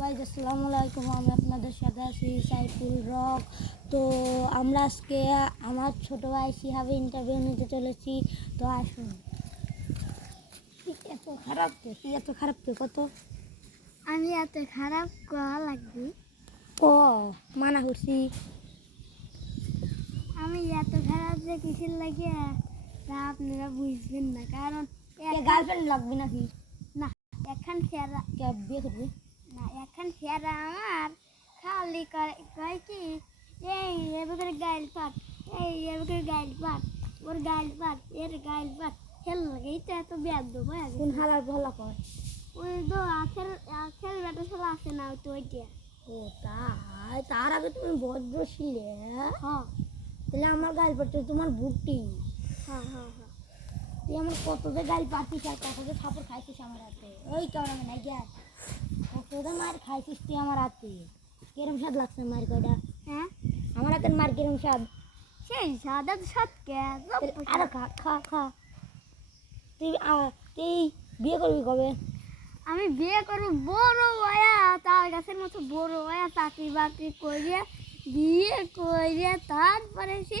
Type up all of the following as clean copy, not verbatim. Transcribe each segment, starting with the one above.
Guys আসসালামু আলাইকুম। আমি আপনাদের সাথে আছি সাইফুল রক। তো আমরা আজকে আমার ছোটো ভাই শিহাবে ইন্টারভিউ নিতে চলেছি। তো আসুন। এত খারাপ কে? তুই এত খারাপ কে? কত আমি এত খারাপ করা লাগবে? ও মানা করছি। আমি এত খারাপ যে কিসের লাগে তা আপনারা বুঝবেন না, কারণ গার্লফ্রেন্ড লাগবে নাকি? না, এখন ফেরা বিয়ে করবি না, এখন ফেরা আমার খালি কয় কি এই এবার গাইল পাট, এই এবার গাইল পাট, ওর গাইল পাট, এর গাইল পাট খেল লাগে। এটা এত ব্যাধ হয়ে কোন হালার ভালো কয়? ওই তো আখের বেটা ছেলে আসে না, তো ওইটা। ও তাই? তার আগে তুমি ভদ্র ছিলে? হ্যাঁ তাহলে আমার গাল পড়ছে তোমার বুটি। হ্যাঁ হ্যাঁ হ্যাঁ। তুই আমার কত যে গাল পাচ্ছিস আর কত যে থাপড় খাইছিস আমার হাতে। ওই কারণ আমি নাই গিয়া কত যে মার খাইছিস তুই আমার হাতে। কিরম স্বাদ লাগছে মার কয়টা? হ্যাঁ, আমার হাতের মার কিরম স্বাদ? সেই সাদা সৎকে আরে খা খা খা। তুই বিয়ে করবি কবে? আমি বিয়ে করবো বড় হয়া, তার গাছের মতো বড় হয়া, চাকরি বাকরি করে বিয়ে করে তারপরে সে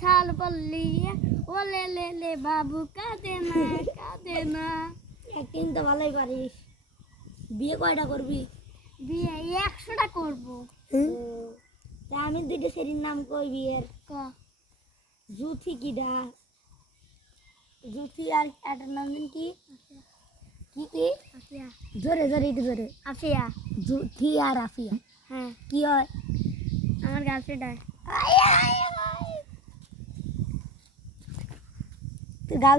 থাল পল্লিয়ে ও লে লে লে বাবু কাঁদে না কাঁদে না। একদিন তো ভালোই পারিস। বিয়ে কয়টা করবি? বিয়ে 100টা করবো। তা আমি দুইটা সেরির নাম কই বিয়ের। ক জুথি কিডা? জুথি আর এটার নাম জানি কি? কি কি? আফিয়া। জোরে জোরে একটু জোরে। আফিয়া। জুথি আর আফিয়া হ্যাঁ, কি হয়? আমার গার্লফ্রেন্ড হয়। তুই গাল